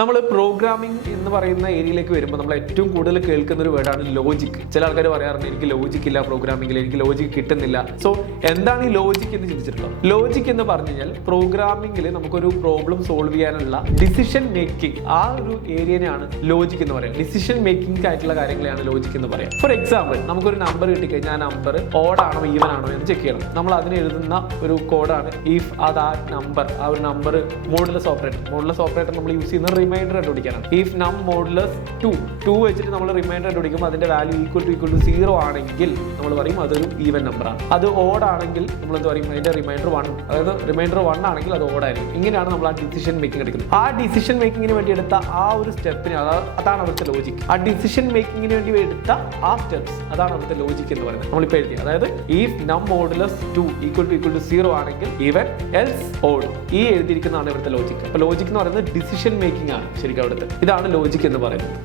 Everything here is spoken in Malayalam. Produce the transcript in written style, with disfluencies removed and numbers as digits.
നമ്മൾ പ്രോഗ്രാമിംഗ് എന്ന് പറയുന്ന ഏരിയയിലേക്ക് വരുമ്പോൾ നമ്മൾ ഏറ്റവും കൂടുതൽ കേൾക്കുന്ന ഒരു വേർഡാണ് ലോജിക്. ചില ആൾക്കാർ പറയാറുണ്ട് എനിക്ക് ലോജിക് ഇല്ല പ്രോഗ്രാമിംഗിൽ, എനിക്ക് ലോജിക് കിട്ടുന്നില്ല. സോ എന്താണ് ഈ ലോജിക് എന്ന് ചിന്തിച്ചിട്ടുണ്ടോ? ലോജിക് എന്ന് പറഞ്ഞു കഴിഞ്ഞാൽ പ്രോഗ്രാമിംഗിൽ നമുക്കൊരു പ്രോബ്ലം സോൾവ് ചെയ്യാനുള്ള ഡിസിഷൻ മേക്കിംഗ്, ആ ഒരു ഏരിയനെയാണ് ലോജിക് എന്ന് പറയുന്നത്. ഡിസിഷൻ മേക്കിംഗ് ആയിട്ടുള്ള കാര്യങ്ങളെയാണ് ലോജിക് എന്ന് പറയാം. ഫോർ എക്സാമ്പിൾ, നമുക്കൊരു നമ്പർ കിട്ടിക്കഴിഞ്ഞാൽ ആ നമ്പർ ഓഡാണോ ഈവൻ ആണോ എന്ന് ചെക്ക് ചെയ്യണം. നമ്മൾ അതിന് എഴുതുന്ന ഒരു കോഡാണ് ഇഫ് നമ്പർ, ആ ഒരു നമ്പർ മോഡുലസ് ഓപ്പറേറ്റർ നമ്മൾ യൂസ് ചെയ്യുന്ന റിമൈൻഡർ കണ്ടുപിടിക്കാനാണ്. ഇഫ് നം മോഡുലസ് 2 വെച്ചിട്ട് നമ്മൾ റിമൈൻഡർ കണ്ടുപിടിക്കുമ്പോൾ അതിന്റെ വാല്യൂ ഈക്വൽ ടു 0 ആണെങ്കിൽ നമ്മൾ പറയും അതൊരു ഈവൻ നമ്പറാണ്. അത് ഓഡ് ആണെങ്കിൽ നമ്മൾ എന്ത് പറയും, അതിന്റെ റിമൈൻഡർ 1, അതായത് റിമൈൻഡർ 1 ആണെങ്കിൽ അത് ഓഡ് ആയിരിക്കും. ഇങ്ങനെയാണ് നമ്മൾ ആ ഡിസിഷൻ മേക്കിംഗ് എടുക്കുന്നത്. ആ ഡിസിഷൻ മേക്കിങ്ങിന് വേണ്ടി എടുത്ത ആ ഒരു സ്റ്റെപ്പിന് അതാണ് അവിടുത്തെ ലോജിക്. ആ ഡിസിഷൻ മേക്കിങ്ങിന് വേണ്ടി എടുത്ത ആ സ്റ്റെപ്സ്, അതാണ് അവിടുത്തെ ലോജിക് എന്ന് പറയുന്നത്. നമ്മളിപ്പോൾ എഴുതി, അതായത് ഇഫ് നം മോഡുലസ് 2 ഈക്വൽ ടു 0 ആണെങ്കിൽ ഈവൻ എൽസ് ഓഡ്, ഈ എഴുതിയിരിക്കുന്നതാണ് ഇവിടുത്തെ ലോജിക്. അപ്പോൾ ലോജിക് എന്ന് പറയുന്നത് ഡിസിഷൻ മേക്കിംഗ് ആണ് ശരിക്കും അവിടുത്തെ. ഇതാണ് ലോജിക് എന്ന് പറയുന്നത്.